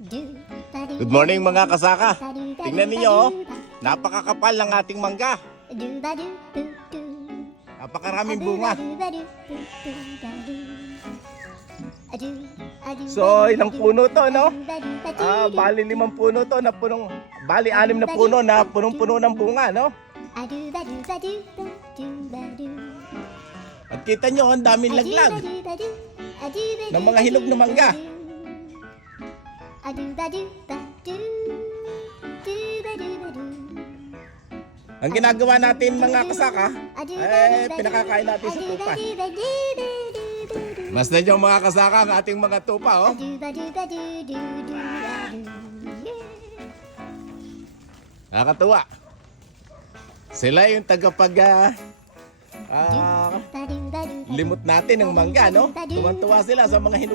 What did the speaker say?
Good morning mga kasaka. Tingnan niyo, oh. Napakakapal ng ating mangga. Napakaraming bunga. So, ilang puno to, no? Bali 5 puno to na punong, bali 6 na puno na punong-puno ng bunga, no? At kita nyo, ang daming laglag ng mga hinog na mangga. Ang ginagawa natin mga kasaka, pinakakain natin sa tupa. Mas na dyan mga kasaka ang ating mga tupa, oh. Nakakatuwa. Sila yung tagapag limot natin ng mangga, no? Tuwan-tuwa sila sa mga hinog.